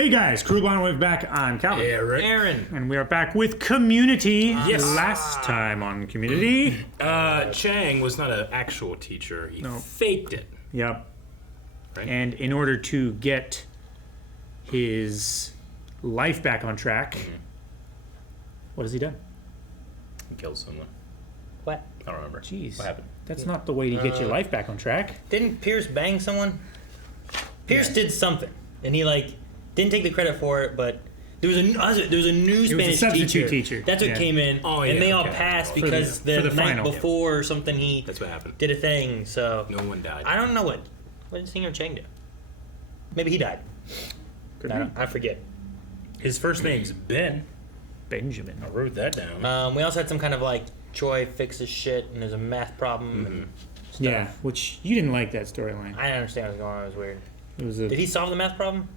Hey guys, Crew Wave back on Calvin. Aaron. And we are back with Community. Yes. Last time on Community. Chang was not an actual teacher. He faked it. Yep. Right? And in order to get his life back on track, what has he done? He killed someone. What? I don't remember. Jeez. What happened? That's not the way to get your life back on track. Didn't Pierce bang someone? Pierce did something, and he didn't take the credit for it. But there was a new Spanish substitute teacher. That's what came in, and they all passed because the night final. before or something he That's what happened. did a thing. So No one died. I don't know what did Singer Chang do. Maybe he died. I forget. His first name's Ben. Benjamin. I wrote that down. We also had some kind of Troy fixes shit, and there's a math problem and stuff. Yeah, which you didn't like that storyline. I didn't understand what was going on. It was weird. It was Did he solve the math problem?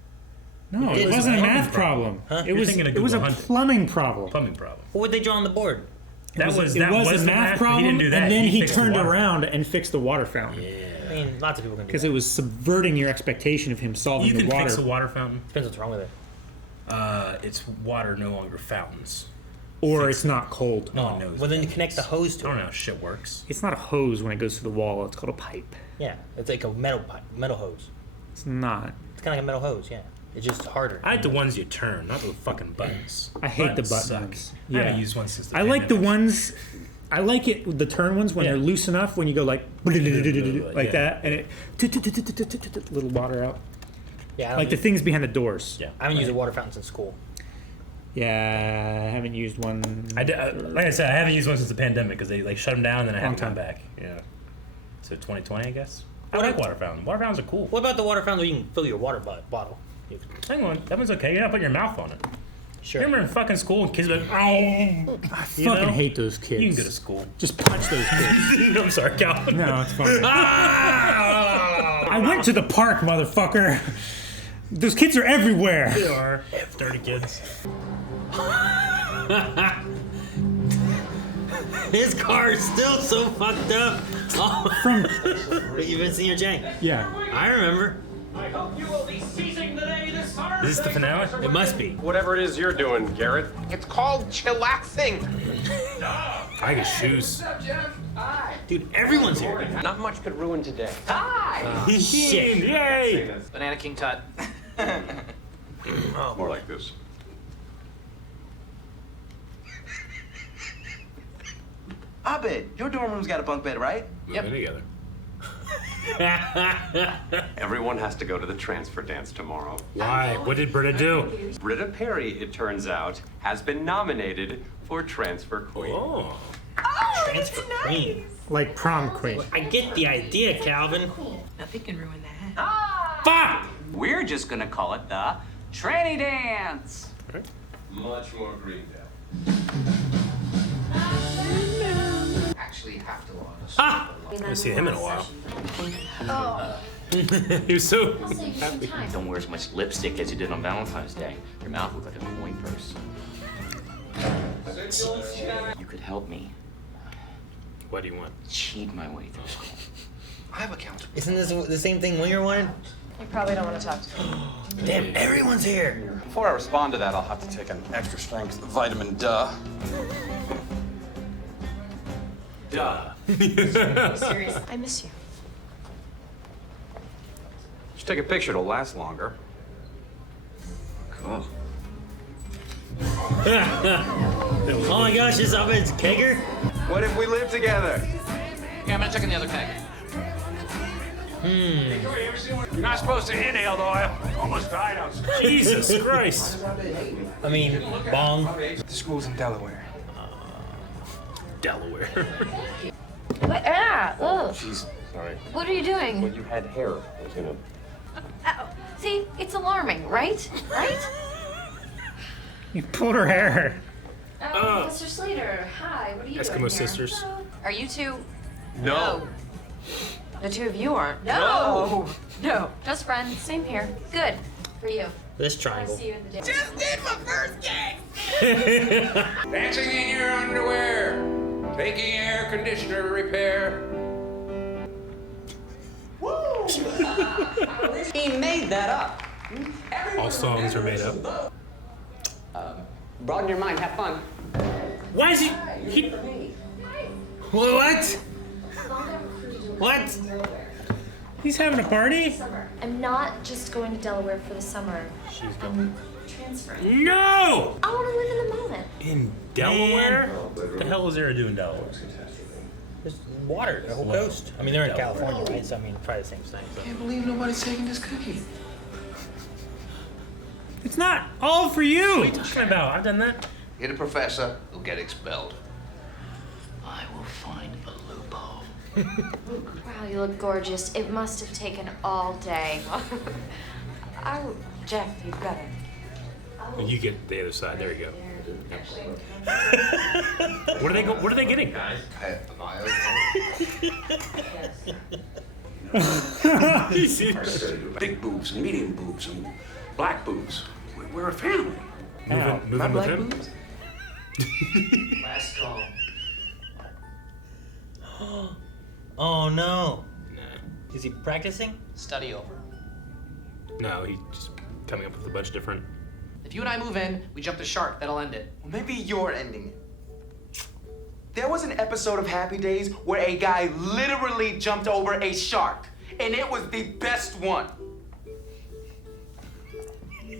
No, It it was wasn't a a math plumbing problem. Huh? It was thinking of it was a Google Hunt. plumbing problem. Plumbing problem. What would they draw on the board? It was a math problem, He didn't do that. and then he fixed the turned water. around and fixed the water fountain. I mean, lots of people can do Because that. it was subverting your expectation of him solving You the can water. fix a water fountain. Depends what's wrong with it. It's water, no longer fountains. Or it's not cold. No one knows. Well, then you connect the hose I to don't it. know how shit works. It's not a hose when it goes to the wall. It's called a pipe. Yeah, it's like a metal pipe, metal hose. It's not. It's kind of like a metal hose. Yeah, it's just harder. I like the ones you turn, not the fucking buttons. I hate the Buttons buttons. suck. Yeah. I haven't used one since the I like the pandemic. ones. I like it. The turn ones when Yeah. they're loose enough. When you go like Yeah. that, and it little water out. Yeah, Like the things behind the doors. Yeah. I haven't used a water fountain since school. Yeah, I haven't used one. Like I said, I haven't used one since the pandemic because they shut them down and then I Long haven't come time. back. Yeah. So 2020, I guess. I What like about- water fountains. Water fountains are cool. What about the water fountain where you can fill your water bottle? Hang on, that one's okay. You're not putting your mouth on it. Sure. Remember in fucking school and kids be like, oh, I fucking hate those kids. You can go to school. Just punch those kids. I'm sorry, Calvin. No, it's fine. I went to the park, motherfucker. Those kids are everywhere. They are dirty kids. His car is still so fucked up. Oh. From You've been seeing your Chang. yeah. I remember. I hope you will be seizing the day this summer. Is this the finale? It must be. Whatever it is you're doing, Garrett. It's called chillaxing. I get shoes. Dude, everyone's here. Not much could ruin today. Shit. Yay! Banana King Tut. More like this. Abed, your dorm room's got a bunk bed, right? Moving together. Everyone has to go to the transfer dance tomorrow. Why? What did Britta do? Britta Perry, it turns out, has been nominated for transfer queen. Oh. Transfer queen. Like prom queen. I get the idea, Calvin. Nothing can ruin that. Fuck! We're just gonna call it the tranny dance. Much more green day. Actually, have to log us. Ah! I haven't seen him in a while. He was so happy. Don't wear as much lipstick as you did on Valentine's Day. Your mouth looks like a coin purse. You could help me What do you want? cheat my way through school. I have a counter. Isn't this the same thing Winger wanted? You probably don't want to talk to me. Damn, everyone's here. Before I respond to that, I'll have to take an extra strength vitamin duh. Duh. Serious. I miss you. Just take a picture, it'll last longer. Cool. Oh my gosh, this Abed's kegger? What if we live together? Yeah, I'm gonna check in the other keg. You're not supposed to inhale the oil. Almost died outside. Jesus Christ. I mean, bong. The school's in Delaware. Delaware. What? Ah! Ugh. Jeez, sorry. What are you doing? When you had hair, I was gonna... Ow. See, it's alarming, right? Right? You pulled her hair. Mr. Slater, hi. What are you Eskimo doing here? sisters. Are you two? No. The two of you aren't. No. No. Just friends. Same here. Good. For you. This I triangle. see you in the day. Dancing in your underwear, taking air conditioner repair. He made that up. All songs are made up. Broaden your mind, have fun. Why is he What? What? He's having a party? I'm not just going to Delaware for the summer. She's going. Transferring. No! I want to live in the moment. In Delaware? What the hell is there to do in Delaware? There's water, the whole coast. I mean, they're in California, right? So I mean, probably the same thing. I can't believe nobody's taking this cookie. It's not all for you. What are you talking about? I've done that. Hit a professor, he'll get expelled. I will find a loophole. Wow, you look gorgeous. It must have taken all day. Oh, Jeff, you got it. You get the other side. There you go. What are they? What are they getting? Big boobs and medium boobs and black boobs. We're a family. Moving with him. Last call. Oh no. Is he practicing? Study over. No, he's just coming up with a bunch of different. If you and I move in, we jump the shark. That'll end it. Well, maybe you're ending it. There was an episode of Happy Days where a guy literally jumped over a shark, and it was the best one.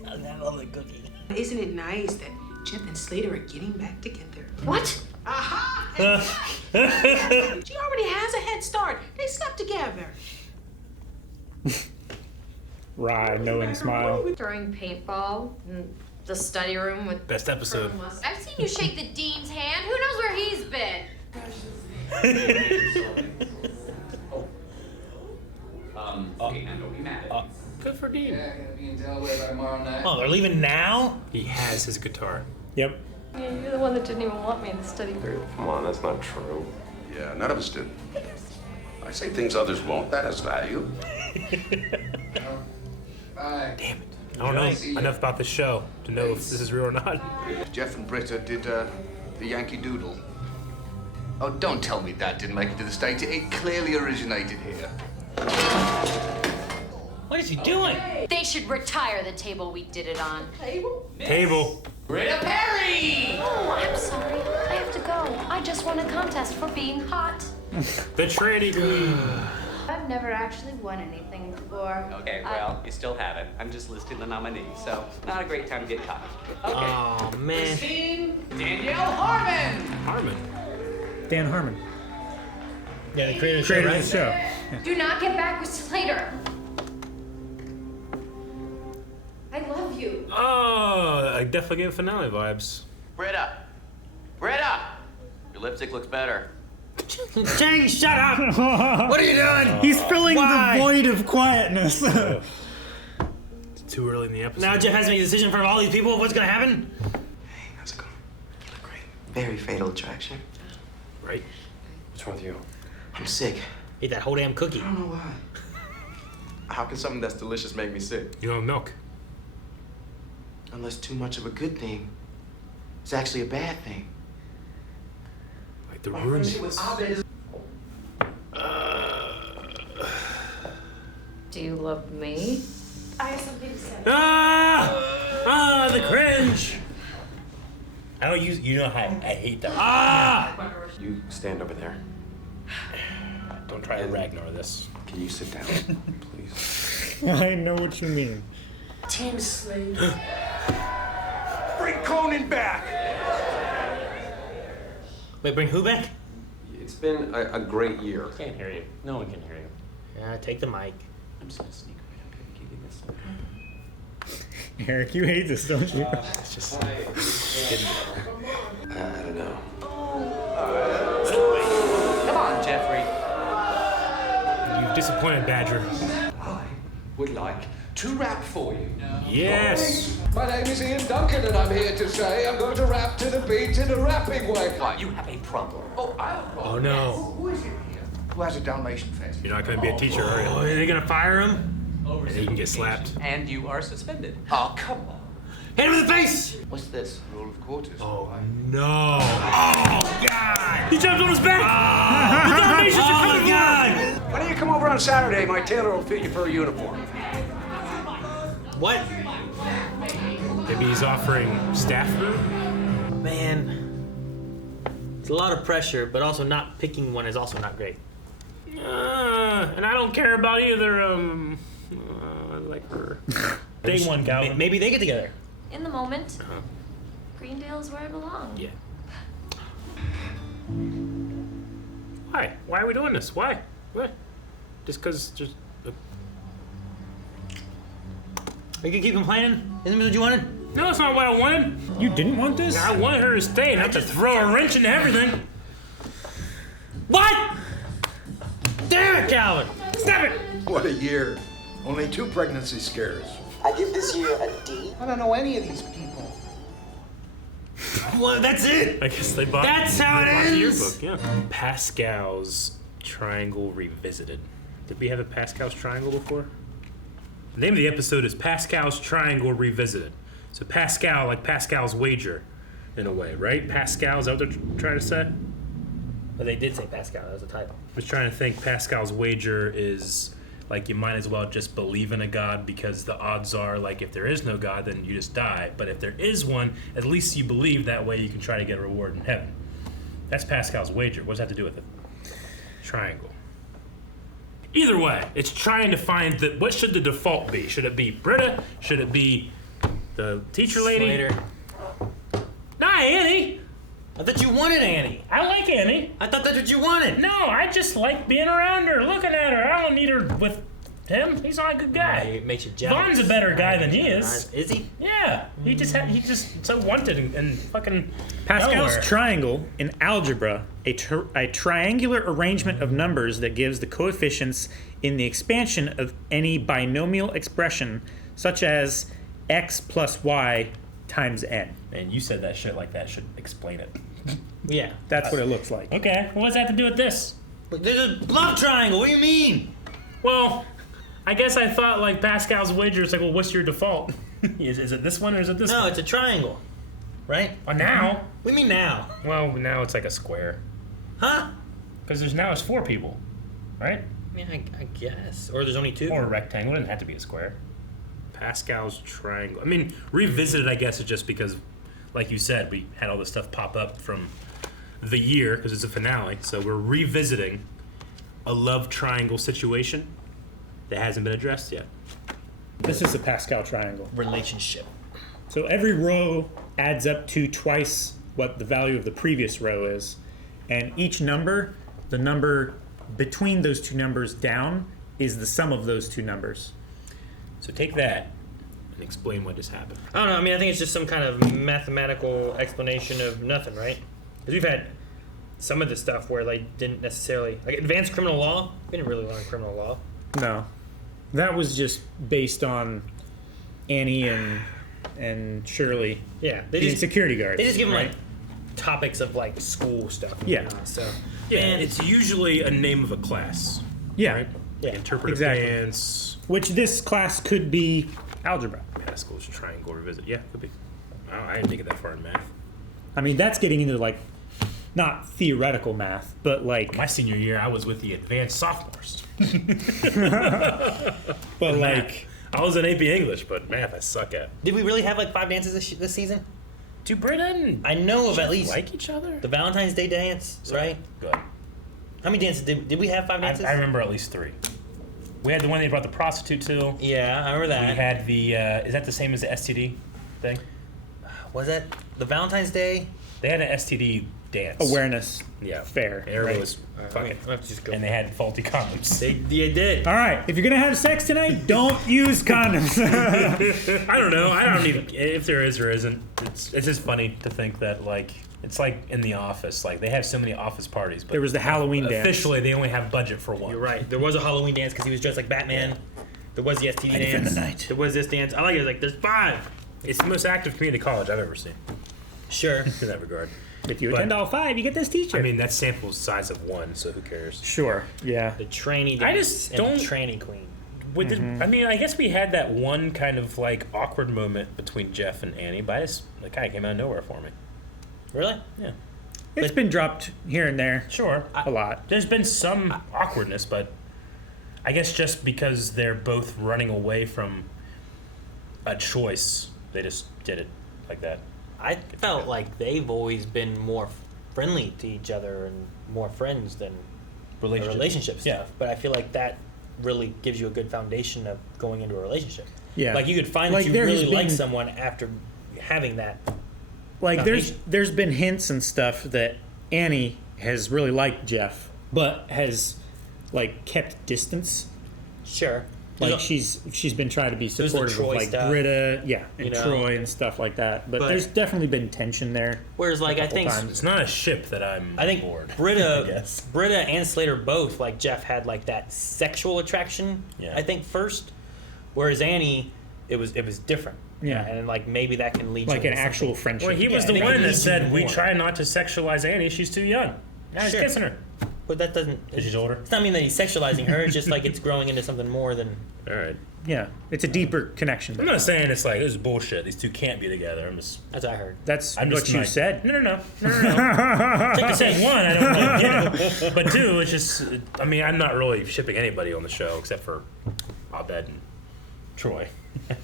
I love the cookie. Isn't it nice that Jeff and Slater are getting back together? What? Aha! She already has a head start. They slept together. Right, knowing smile. Throwing paintball in the study room with Best episode. I've seen you shake the dean's hand. Who knows where he's been? Good for Dean. Yeah, gonna be in Delaware by tomorrow night. Oh, they're leaving now? He has his guitar. Yep. Yeah, you're the one that didn't even want me in the study group. Come on, that's not true. Yeah, none of us did. I say things others won't. That has value. Bye. Damn it. I don't know enough about this show to know if this is real or not. Jeff and Britta did the Yankee Doodle. Oh, don't tell me that didn't make it to the States. It clearly originated here. What is he doing? They should retire the table we did it on. Table. Britta Perry! Oh, I'm sorry. I have to go. I just won a contest for being hot. The tranny queen. I've never actually won anything before. Okay, well, you still haven't. I'm just listing the nominees, so not a great time to get caught. Okay. Oh, man. Christine Danielle Harmon! Harmon. Dan Harmon. Yeah, the creator Creator right? of the show. Do not get back with Slater. I love you. Oh, I definitely get finale vibes. Britta! Your lipstick looks better. Jane, shut up! What are you doing? He's filling Why? the void of quietness. It's too early in the episode. Now Jeff has to make a decision in front of all these people. What's gonna happen? Hey, how's it going? You look great. Very fatal attraction. Right. What's wrong with you? I'm sick. Eat that whole damn cookie. I don't know why. How can something that's delicious make me sick? You don't have milk. Unless too much of a good thing is actually a bad thing. Like the runes. Do you love me? I have something to say. The cringe. I don't use. You know how I hate that. You stand over there. Don't try to Ragnar this. Can you sit down, please? I know what you mean. Team Slade. Bring Conan back! Wait, bring who back? It's been a great year. Can't hear you. No one can hear you. Yeah, take the mic. I'm just gonna sneak right up here and give you this. Eric, you hate this, don't you? It's just. I don't know. Come on, Jeffrey. You've disappointed Badger. I would like to rap for you. Yes. My name is Ian Duncan, and I'm here to say I'm going to rap to the beat in a rapping way. Why, you have a problem. Oh, I have a problem. Oh no. Who is it here? Who has a Dalmatian fence? You're not gonna be a teacher, are Oh, you? are they gonna fire him? And you can get slapped. And you are suspended. Oh, come on. Hit him in the face! What's this? Rule of quarters. Oh no. Oh God! He jumped on his back. The Dalmatians are Oh coming God! Why don't you come over on Saturday? My tailor will fit you for a uniform. What? Maybe he's offering staff room? Man. It's a lot of pressure, but also not picking one is also not great. And I don't care about either. I like her. Day one, Calvin. Maybe they get together. In the moment, Greendale is where I belong. Yeah. Why? Why are we doing this? Why? What? Just because. You can keep complaining? Isn't this what you wanted? No, that's not what I wanted. You didn't want this? I wanted her to stay and have to throw a wrench into everything. What? Damn it, Calvin! Stop it! What a year. Only 2 pregnancy scares. I give this year a D. I don't know any of these people. Well, that's it. I guess they bought. That's how it the ends. yearbook, yeah. Pascal's Triangle Revisited. Did we have a Pascal's Triangle before? The name of the episode is Pascal's Triangle Revisited. So Pascal, like Pascal's wager, in a way, right? Pascal, is that what they're trying to say? But they did say Pascal. That was the title. I was trying to think. Pascal's wager is like you might as well just believe in a god because the odds are like if there is no god, then you just die. But if there is one, at least you believe. That way you can try to get a reward in heaven. That's Pascal's wager. What does that have to do with it? Triangle. Either way, it's trying to find what should the default be? Should it be Britta? Should it be the teacher lady? Slater. Nah, Annie. I thought you wanted Annie. I like Annie. I thought that's what you wanted. No, I just like being around her, looking at her. I don't need her with him. He's not a good guy. It makes you jealous. Vaughn's a better guy than he is. Is he? Yeah, he just so wanted and fucking Pascal's nowhere. triangle in algebra, a triangular arrangement of numbers that gives the coefficients in the expansion of any binomial expression, such as x plus y times n. And you said that shit like that should explain it. Yeah. That's what it looks like. Okay, well, what does that have to do with this? But there's a love triangle. What do you mean? Well, I guess I thought like Pascal's wager is like, well, what's your default? is it this one or is it this one? No, it's a triangle. Right? Now? What do you mean now? Well, now it's like a square. Huh? Because there's 4 people, right? I mean, I guess. Or there's only 2. Or a rectangle. It doesn't have to be a square. Pascal's triangle. I mean, revisited, I guess, is just because, like you said, we had all this stuff pop up from the year because it's a finale. So we're revisiting a love triangle situation that hasn't been addressed yet. This is a Pascal triangle. Relationship. So every row adds up to twice what the value of the previous row is. And each number, the number between those 2 numbers down, is the sum of those 2 numbers. So take that and explain what just happened. I don't know. I mean, I think it's just some kind of mathematical explanation of nothing, right? Because we've had some of the stuff where like didn't necessarily like advanced criminal law. We didn't really learn criminal law. No. That was just based on Annie and Shirley being security guards. They just give them right? like topics of like school stuff. And Yeah. whatnot, so Yeah, and it's usually a name of a class. Yeah. Right? Yeah. Interpretive Exactly. dance. Which this class could be algebra. Pascal's triangle revisit. Yeah, could be. I didn't think of that far in math. I mean, that's getting into like not theoretical math, but like My senior year, I was with the advanced sophomores. but like I was in AP English, but math I suck at. did we really have like 5 dances this season? Do Britta and I know of Jeff at least like each other? the Valentine's Day dance, right? Good. How many dances did we have? 5 dances? I remember at least 3. We had the one they brought the prostitute to. Yeah, I remember that. We had the. Is that the same as the STD thing? Was that the Valentine's Day? They had an STD dance. awareness Yeah. fair. Everybody right? was I fucking. have to just go. And they had faulty condoms. They did. All right, if you're gonna have sex tonight, don't use condoms. I don't know. I don't need. If there is or isn't, it's just funny to think that like it's like in the office. Like they have so many office parties, but There was the Halloween dance. officially they only have budget for one. You're right. There was a Halloween dance because he was dressed like Batman. There was the STD I defend dance. the night. There was this dance. I like it. Like there's 5. It's the most active community college I've ever seen Sure. in that regard. If you But- attend all 5, you get this teacher. I mean, that sample size of 1, so who cares? sure, yeah. The trainee I dance just and don't- the trainee queen. With I mean, I guess we had that one kind of like awkward moment between Jeff and Annie, but I just the guy came out of nowhere for me. Really? Yeah, It's been dropped here and there sure. a lot. There's been some awkwardness, but I guess just because they're both running away from a choice. They just did it like that. I felt like they've always been more friendly to each other and more friends than relationship stuff. Yeah. But I feel like that really gives you a good foundation of going into a relationship. Yeah. Like you could find Like, that you there has really like been- someone after having that. Like foundation. there's been hints and stuff that Annie has really liked Jeff, but has like kept distance. Sure. Like she's been trying to be the supportive of Troy like stuff, Britta, yeah, and you know. Troy and stuff like that. But there's definitely been tension there. Whereas, like, a I couple think times. It's not a ship that I'm I think aboard. I Britta guess. and Slater both, like Jeff, had like that sexual attraction. Yeah. I think first, whereas Annie, it was different. Yeah. And like maybe that can lead Like you an into actual something. friendship. Well, he was Yeah, the I think one it that leads said you we more. try not to sexualize Annie. She's too young. Now he's Sure. kissing her. But that doesn't. Because she's older. It's not mean that he's sexualizing her. It's just like it's growing into something more than. All right. Yeah, it's a deeper connection. I'm not saying it's like this is bullshit. These two can't be together. I'm just. That's what I heard. That's I'm what just you like- said. No. I said one, I don't really get it. But two, it's just. I mean, I'm not really shipping anybody on the show except for Abed and Troy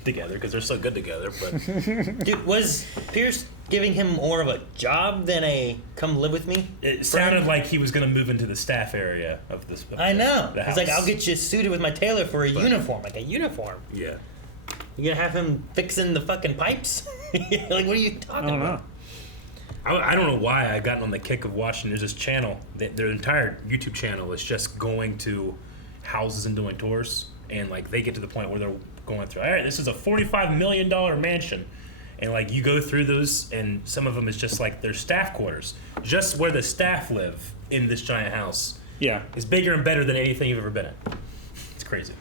together because they're so good together. But Dude, was Pierce giving him more of a job than a come live with me? it sounded like he was going to move into the staff area of this. I know. The He's like, house. I'll get you suited with my tailor for a uniform. Like a uniform. Yeah. You gonna have him fixing the fucking pipes? Like, what are you I talking don't about? know. I don't know why I gotten on the kick of watching. There's this channel. Their entire YouTube channel is just going to houses and doing tours, and like they get to the point where they're going through. All right, this is a $45 million mansion, and like you go through those, and some of them is just like their staff quarters, just where the staff live in this giant house. Yeah. It's bigger and better than anything you've ever been in. It's crazy.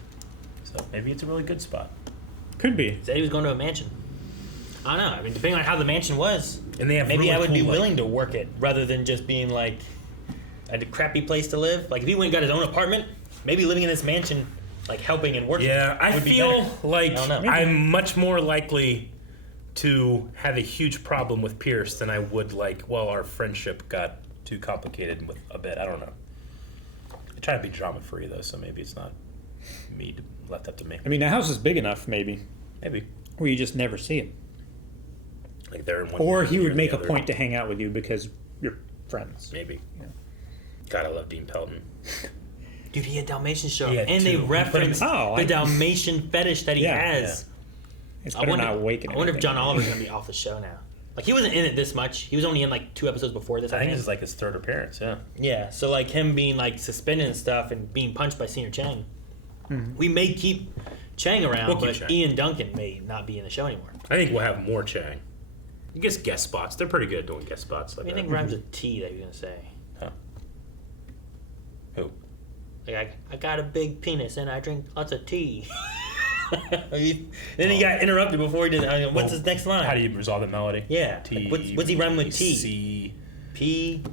So maybe it's a really good spot. Could be. He said he was going to a mansion. I don't know. I mean, depending on how the mansion was, And they have maybe really I would be cool, willing to work it rather than just being like a crappy place to live. Like if he went and got his own apartment, maybe living in this mansion, like helping and working. Yeah, I would be feel better. like I don't know. I'm much more likely to have a huge problem with Pierce than I would like, well, our friendship got too complicated with a bit. I don't know. I try to be drama free though, so maybe it's not left up to me. I mean, the house is big enough, maybe, Maybe. where you just never see him. Like they're in one Or room, he you're would in make the a other. point to hang out with you because you're friends. Maybe. God, I love Dean Pelton. Dude, he had Dalmatian show, He had and two. they reference Oh, the I- Dalmatian fetish that he Yeah, has. It's I better wonder, not waken I wonder if anything. John Oliver's gonna be off the show now. Like he wasn't in it this much. He was only in like 2 episodes before this. I think this is like his third appearance, yeah. Yeah, so like him being like suspended and stuff and being punched by Senior Chang. We may keep Chang around, We'll keep but Chang. Ian Duncan may not be in the show anymore. I think we'll have more Chang. I guess guest spots. They're pretty good doing guest spots like What do you that. think rhymes with T that you're gonna say? Huh? Who? Like I got a big penis and I drink lots of tea. Then he got interrupted before he did. What's his next line? How do you resolve the melody? Yeah. T. Like, what's he rhyme with T? C. P.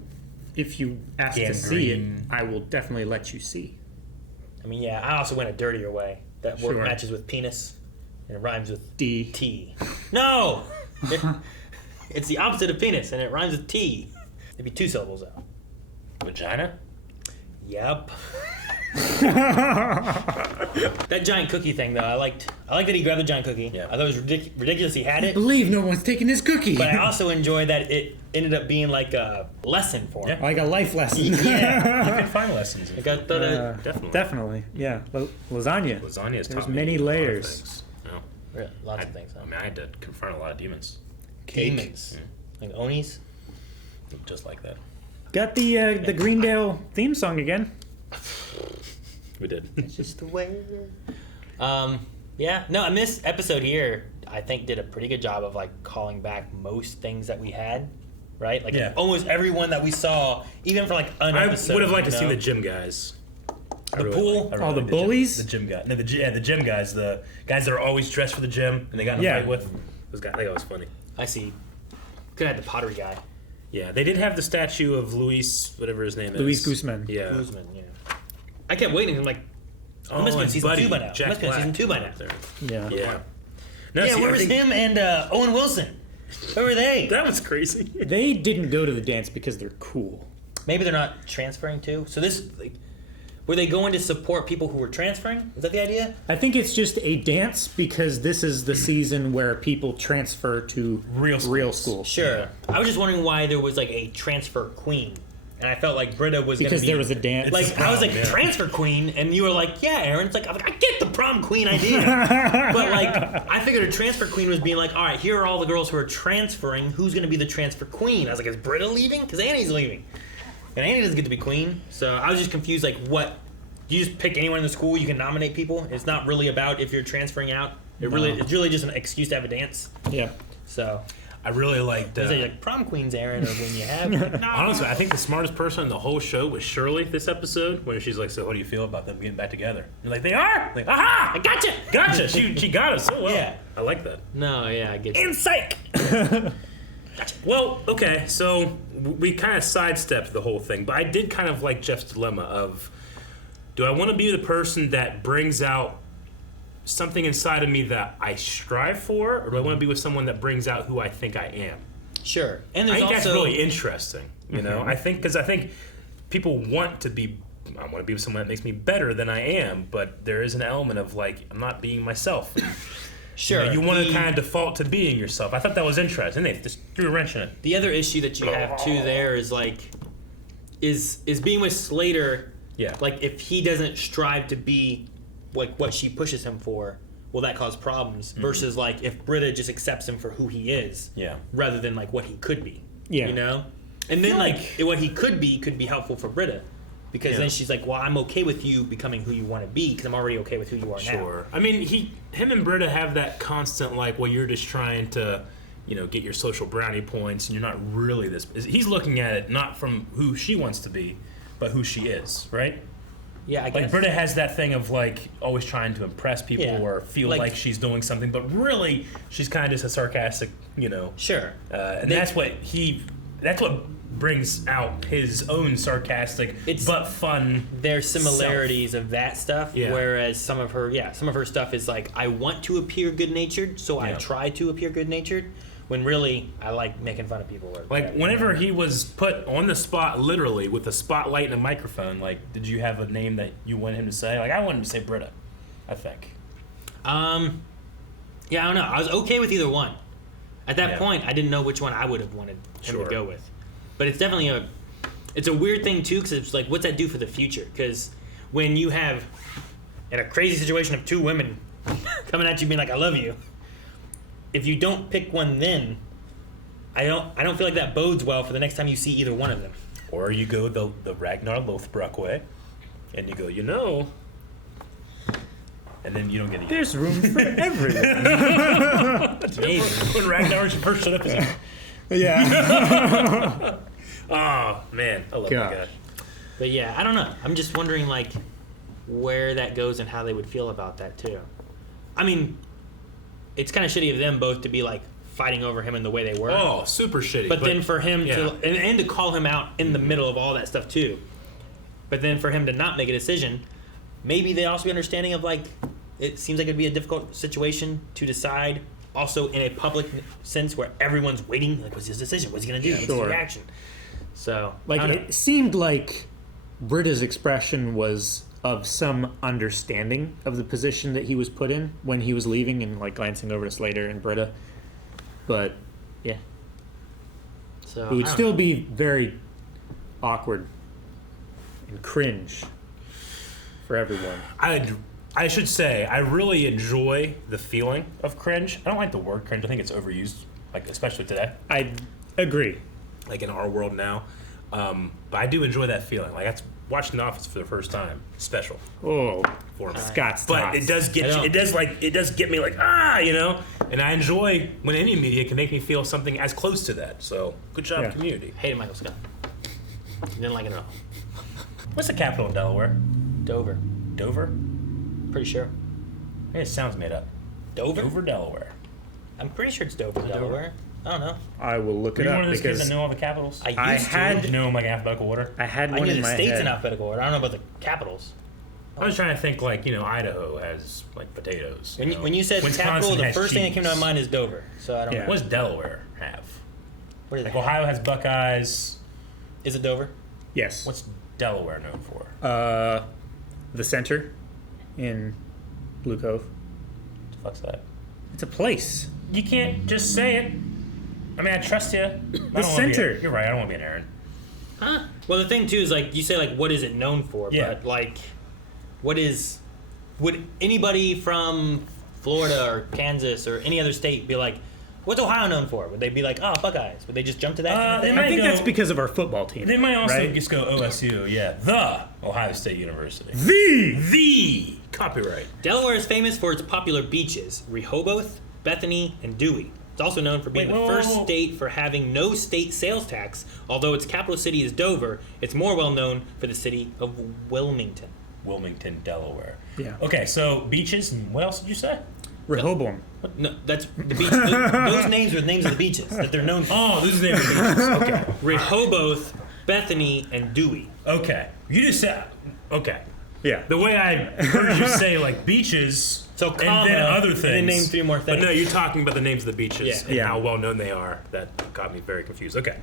If you ask to Gangrene. see it, I will definitely let you see. I mean, yeah. I also went a dirtier way. That word Sure. matches with penis, and it rhymes with D. T. No. It's the opposite of penis, and it rhymes with T. It'd be 2 syllables though. Vagina? Yep. That giant cookie thing though, I liked that he grabbed the giant cookie. Yeah. I thought it was ridiculous he had I it, believe no one's taking this cookie. but I also enjoyed that it ended up being like a lesson for him. Like a life lesson. Yeah. You can find lessons. Like I thought Definitely. Definitely. Yeah. Lasagna. Lasagna is There's taught me many a lot of layers. things. Yeah. yeah, lots of things. I mean, I had to confront a lot of demons. Cake. Demons. Like Onis. Just like that. Got the Greendale theme song again. We did. It's just the way. Yeah. No, and this episode here, I think, did a pretty good job of like calling back most things that we had, right? Like Yeah. almost everyone that we saw, even for like an I episode. would have liked to you see know? the gym guys. I The really pool? like- I Oh, the like bullies? The gym guys. No, the gym guys. The guys that are always dressed for the gym and they got in a Yeah. fight with. Those guys, I think that was funny. I see. Could have had the pottery guy. Yeah, they did have the statue of Luis, whatever his name is. Luis Guzman. Yeah. Guzman, yeah. I kept waiting. I'm like, Oh, it must have been and season Buddy, 2 by now. Jack Must have been season Black 2 by now. up there. Yeah. Yeah. No, Yeah, see, where I was think- him and Owen Wilson? Where were they? That was crazy. They didn't go to the dance because they're cool. Maybe they're not transferring to. So this, like, Were they going to support people who were transferring? Is that the idea? I think it's just a dance because this is the season where people transfer to real school. Sure. Yeah. I was just wondering why there was like a transfer queen. And I felt like Britta was because gonna be, there was a dance. Like I was like transfer queen, and you were like, yeah, Aaron. It's like I get the prom queen idea, but like I figured a transfer queen was being like, all right, here are all the girls who are transferring. Who's gonna be the transfer queen? I was like, is Britta leaving? Because Annie's leaving, and Annie doesn't get to be queen. So I was just confused. Like, what? You just pick anyone in the school? You can nominate people. It's not really about if you're transferring out. It's really just an excuse to have a dance. Yeah. So. I really liked. Like prom queens, Aaron, or when you have. Like, no. Honestly, I think the smartest person in the whole show was Shirley this episode, when she's like, "So, what do you feel about them getting back together?" You're like, "They are." Like, aha! I gotcha. Gotcha. She got us so well. Yeah. I like that. No, yeah, I get you. And psych. Gotcha. Well, okay, so we kind of sidestepped the whole thing, but I did kind of like Jeff's dilemma of, do I want to be the person that brings out something inside of me that I strive for, or do I want to be with someone that brings out who I think I am? Sure. And there's I think also... that's really interesting, you know? I think people want to be, I want to be with someone that makes me better than I am, but there is an element of like, I'm not being myself. Sure. You want to kind of default to being yourself. I thought that was interesting. They just threw a wrench in it. The other issue that you have too there is like, is being with Slater, like if he doesn't strive to be like what she pushes him for, will that cause problems? Versus like if Britta just accepts him for who he is, rather than like what he could be. Yeah. You know? And then like what he could be helpful for Britta. Because then she's like, well, I'm okay with you becoming who you want to be because I'm already okay with who you are now. Sure. I mean, him and Britta have that constant like, well, you're just trying to, get your social brownie points, and you're not really this. He's looking at it not from who she wants to be, but who she is, right? Yeah, I guess. Like Britta has that thing of like always trying to impress people or feel like she's doing something, but really she's kind of just a sarcastic, Sure. And that's what brings out his own sarcastic but fun. There's similarities of that stuff, whereas some of her stuff is like, I want to appear good-natured, so I try to appear good-natured. When really, I like making fun of people. Like, whenever he was put on the spot, literally, with a spotlight and a microphone, like, did you have a name that you wanted him to say? Like, I wanted him to say Britta, I think. Yeah, I don't know. I was okay with either one. At that point, I didn't know which one I would have wanted him to go with. But it's definitely it's a weird thing, too, because it's like, what's that do for the future? Because when you have, in a crazy situation of two women coming at you being like, I love you, if you don't pick one then, I don't feel like that bodes well for the next time you see either one of them. Or you go the Ragnar Lothbrok way, and you go, and then you don't get it. There's room for everyone. When Ragnar first showed up, he's like, yeah. Oh, man, I love that guy. But yeah, I don't know. I'm just wondering, like, where that goes and how they would feel about that, too. I mean, it's kind of shitty of them both to be, like, fighting over him in the way they were. Oh, super shitty. But then for him to... And to call him out in the middle of all that stuff, too. But then for him to not make a decision, maybe they also be understanding of, like, it seems like it'd be a difficult situation to decide. Also, in a public sense where everyone's waiting, like, what's his decision? What's he going to do? What's his reaction? So, like, it seemed like Britta's expression was of some understanding of the position that he was put in when he was leaving and, like, glancing over to Slater and Britta. But, yeah. So, it would still be very awkward and cringe for everyone. I should say, I really enjoy the feeling of cringe. I don't like the word cringe. I think it's overused, like, especially today. I agree. Like, in our world now. But I do enjoy that feeling. Like, that's watching The Office for the first time. Special. Oh, for me. Scott's But it does get you, it does get me like, and I enjoy when any media can make me feel something as close to that. So, good job, Community. Hated Michael Scott. Didn't like it at all. What's the capital of Delaware? Dover. Dover? Pretty sure. Hey, it sounds made up. Dover? Dover, Delaware. I'm pretty sure it's Dover, Delaware. I don't know. I will look it Are you up one of those kids because that know all the capitals? I had to know them like in alphabetical order. I had one knew in the my states head. in alphabetical order. I don't know about the capitals. I was trying to think like, Idaho has like potatoes. When you said Wisconsin capital, the has first thing that came to my cheese. mind is Dover. So I don't know. What does Delaware have? What is Like it? Ohio has Buckeyes. Is it Dover? Yes. What's Delaware known for? the center in Blue Cove. What the fuck's that? It's a place. You can't just say it. I mean, I trust you. The center. You're right. I don't want to be an Aaron. Huh? Well, the thing too is like you say like what is it known for? Yeah. But like, would anybody from Florida or Kansas or any other state be like, what's Ohio known for? Would they be like, oh, Buckeyes? Would they just jump to that? Kind of thing? I think that's because of our football team. They might also right? just go OSU. Yeah, the Ohio State University. The Copyright. Delaware is famous for its popular beaches: Rehoboth, Bethany, and Dewey. It's also known for being the first state for having no state sales tax. Although its capital city is Dover, it's more well known for the city of Wilmington. Wilmington, Delaware. Yeah. Okay, so beaches, and what else did you say? Rehoboam. No, that's the beach. Those names are the names of the beaches that they're known for. Oh, those are the names of the beaches. Okay. Rehoboth, Bethany, and Dewey. Okay. You just said, okay. Yeah. The way I heard you say, like, beaches... So and then other things. And then name 3 more things. But no, you're talking about the names of the beaches and Yeah. how well known they are. That got me very confused. Okay.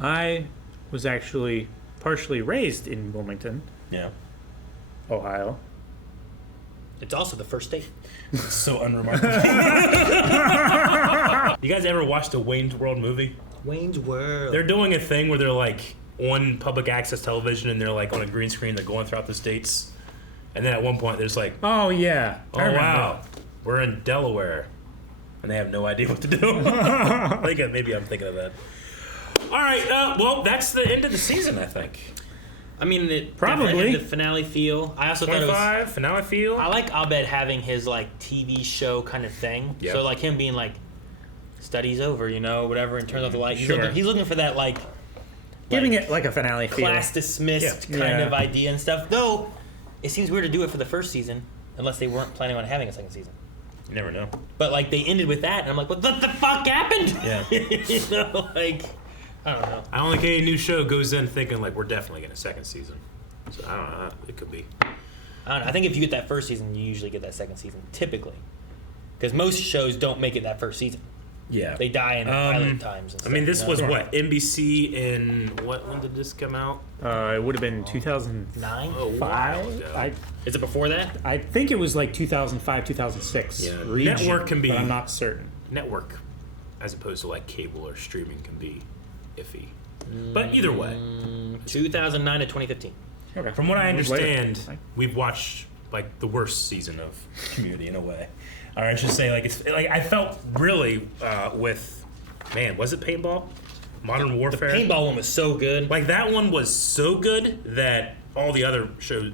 I was actually partially raised in Wilmington, Yeah. Ohio. It's also the first state. It's so unremarkable. You guys ever watched a Wayne's World movie? Wayne's World. They're doing a thing where they're like on public access television and they're like on a green screen. They're going throughout the states. And then at one point, there's like, Oh, yeah. oh, wow, we're in Delaware. And they have no idea what to do. I think maybe I'm thinking of that. All right, well, that's the end of the season, I think. I mean, it Probably. definitely had the finale feel. I also thought it was. 25, finale feel. I like Abed having his like TV show kind of thing. Yep. So like him being like, study's over, you know, whatever, and turns off the light. Sure. He's looking for that like Giving it like a finale feel. class dismissed Yeah. kind Yeah. of idea and stuff. Though it seems weird to do it for the first season unless they weren't planning on having a second season. You never know. But like they ended with that, and I'm like, what the fuck happened? Yeah. You know, like I don't know. I don't think any new show goes in thinking like we're definitely getting a second season. So I don't know. It could be. I don't know. I think if you get that first season, you usually get that second season, typically, because most shows don't make it that first season. Yeah. They die in the pilot times. And I mean, stuff, this you was know? what NBC in when did this come out? It would have been 2005. 9? Oh, wow. Is it before that? I think it was like 2005, 2006. Yeah. region, Network can be. But I'm not certain. Network, as opposed to like cable or streaming, can be iffy. But either way, 2009 to 2015. Okay. from what I It was later. understand, we've watched like the worst season of Community in a way. Or I should say, like it's like I felt really with, man, was it Paintball? Modern Warfare. Paintball one was so good. Like that one was so good that all the other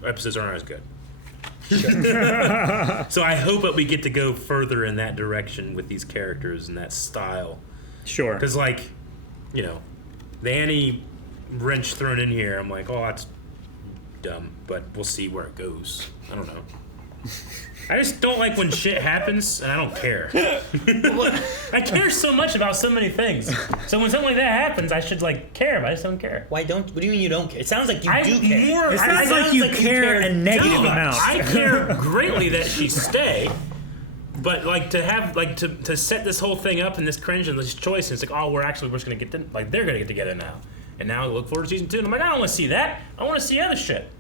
episodes aren't as good. So I hope that we get to go further in that direction with these characters and that style. Sure. Because like, you know, the Annie wrench thrown in here, I'm like, oh, that's dumb. But we'll see where it goes. I don't know. I just don't like when shit happens and I don't care. I care so much about so many things. So when something like that happens, I should like care, but I just don't care. Why don't? What do you mean you don't care? It sounds like you do care. It sounds like you care a negative amount. I care greatly that she stay, but like to have like to set this whole thing up and this cringe and this choice, and it's like, oh, we're just gonna get them, like they're gonna get together now, and now I look forward to season 2. And I'm like, I don't want to see that. I want to see other shit.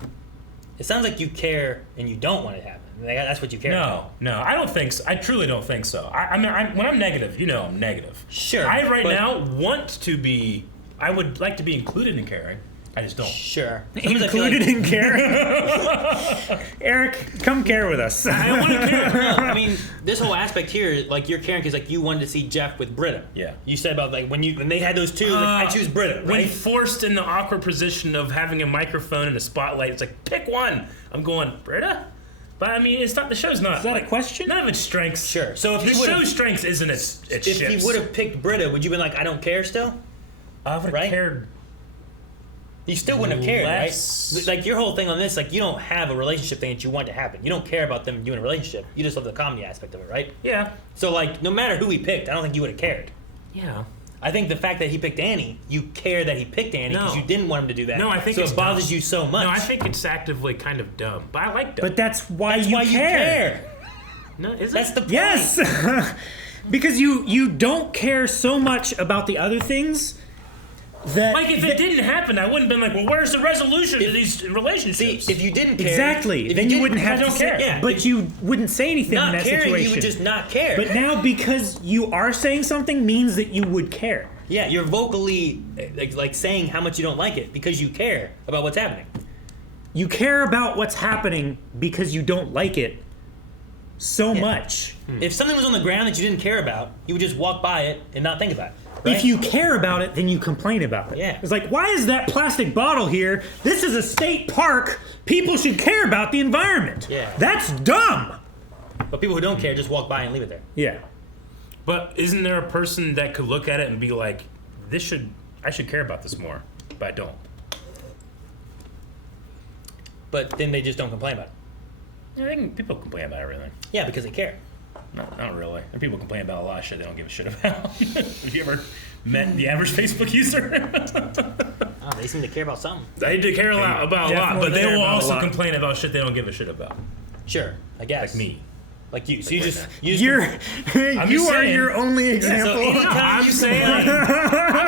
It sounds like you care and you don't want it to happen. Like, that's what you care about. No, I don't think so. I truly don't think so. I mean, when I'm negative, you know I'm negative. Sure. I now want to be, I would like to be included in caring. I just don't. Sure. Included in caring? Eric, come care with us. I want to care. No, I mean, this whole aspect here, like you're caring because like you wanted to see Jeff with Britta. Yeah. You said about like when they had those two, like, I choose Britta, right? When forced in the awkward position of having a microphone and a spotlight, it's like, pick one. I'm going, Britta? But I mean, it's not. The show's not. Is that a question? None of its strengths. Sure. So if the he show's strengths isn't its if ships. he would have picked Britta, would you been like, I don't care still? I would have Right? cared. You still wouldn't have cared, Less. right? Like your whole thing on this, like you don't have a relationship thing that you want to happen. You don't care about them doing a relationship. You just love the comedy aspect of it, right? Yeah. So like, no matter who he picked, I don't think you would have cared. Yeah. I think the fact that he picked Annie, you care that he picked Annie because No. you didn't want him to do that. No, I think so it's it bothers dumb. you so much. No, I think it's actively kind of dumb. But I like dumb. But that's why That's you why care. you care. No, is That's it? the point. Yes. Because you don't care so much about the other things. that... Like, if it didn't happen, I wouldn't have been like, well, where's the resolution to these relationships? See, if you didn't care... Exactly. Then you wouldn't have to care. say... But you wouldn't say anything in that situation. You would just not care. But now, because you are saying something, means that you would care. Yeah, you're vocally like saying how much you don't like it because you care about what's happening. You care about what's happening because you don't like it so much. If something was on the ground that you didn't care about, you would just walk by it and not think about it. Right? If you care about it, then you complain about it. Yeah. It's like, why is that plastic bottle here? This is a state park. People should care about the environment. Yeah. That's dumb. But people who don't care just walk by and leave it there. Yeah. But isn't there a person that could look at it and be like, I should care about this more, but I don't. But then they just don't complain about it. Yeah, people complain about everything. Yeah, because they care. No, not really. And people complain about a lot of shit they don't give a shit about. Have you ever met the average Facebook user? Oh, they seem to care about something. They do care about a lot, but they will also complain lot. about shit they don't give a shit about. Sure, I guess. Like me. Like you. So Like you are your only example. I'm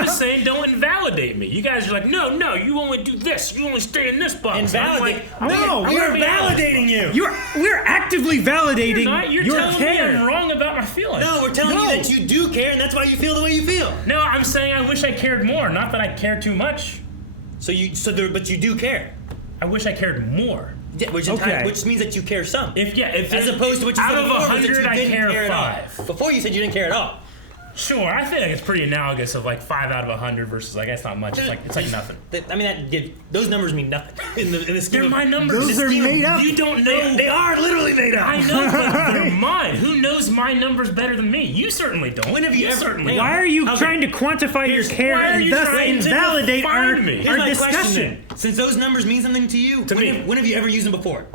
saying, don't invalidate me. You guys are like, no, you only do this. You only stay in this box. Invalidate? We're validating you. We're actively validating You're your telling care. me I'm wrong about my feelings. No, we're telling you that you do care, and that's why you feel the way you feel. No, I'm saying I wish I cared more, not that I care too much. But you do care. I wish I cared more. Yeah, which means that you care some. As opposed to what you out said of before, 100, I care 5. Before you said you didn't care at all. Sure, I think it's pretty analogous of like 5 out of 100 versus like that's not much. It's like nothing. I mean, those numbers mean nothing in the scheme. They're my numbers. Those are made up. You don't know. They are literally made up. I know, but they're mine. Who knows my numbers better than me? You certainly don't. When have you ever? Certainly Why are you trying to quantify your care and thus invalidate our discussion? Question. Since those numbers mean something to you, when have you ever used them before?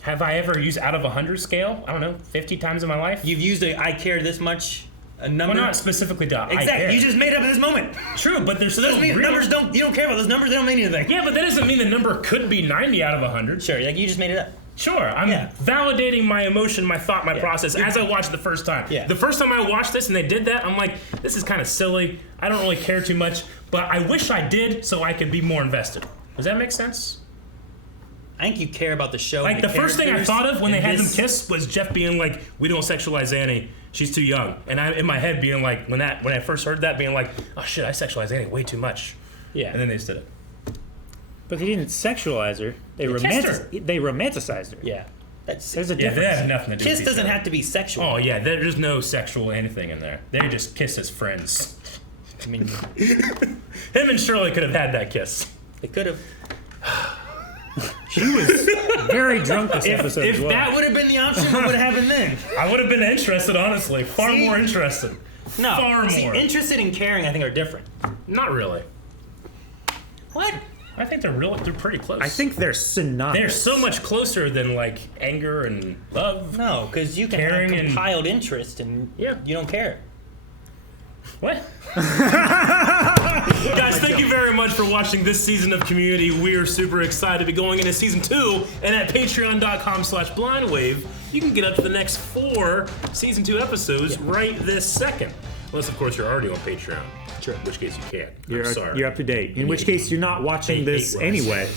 Have I ever used out of 100 scale? I don't know, 50 times in my life. You've used I care this much. A number? Well, not specifically to exactly. I care. You just made up in this moment. True, but there's those numbers don't. You don't care about those numbers. They don't mean anything. Yeah, but that doesn't mean the number could be 90 out of 100. Sure, like you just made it up. Sure, I'm validating my emotion, my thought, my process as I watched it the first time. Yeah. The first time I watched this and they did that, I'm like, this is kind of silly. I don't really care too much, but I wish I did so I could be more invested. Does that make sense? I think you care about the show. Like the first thing I thought of when they had them kiss was Jeff being like, "We don't sexualize Annie. She's too young." And I, in my head, being like, when I first heard that, being like, "Oh shit, I sexualize Annie way too much." Yeah. And then they just did it. But they didn't sexualize her. They romanticized her. Yeah. There's a Yeah, difference. that has nothing to do Kiss with doesn't have to be sexual. Oh yeah, there's no sexual anything in there. They just kiss as friends. I mean, him and Shirley could have had that kiss. They could have. She was very drunk this episode If as well. that would have been the option, what would have happened then? I would have been interested, honestly. Far more interested. No. Far more. Interested and caring, I think, are different. Not really. What? I think they're pretty close. I think they're synonymous. They're so much closer than like anger and love. No, because you can have compiled interest and you don't care. What? Guys, thank you very much for watching this season of Community. We are super excited to be going into season 2, and at patreon.com/blindwave, you can get up to the next 4 season 2 episodes right this second. Unless, of course, you're already on Patreon. Sure. In which case you can't. I'm sorry. You're up to date. In which case you're not watching this anyway.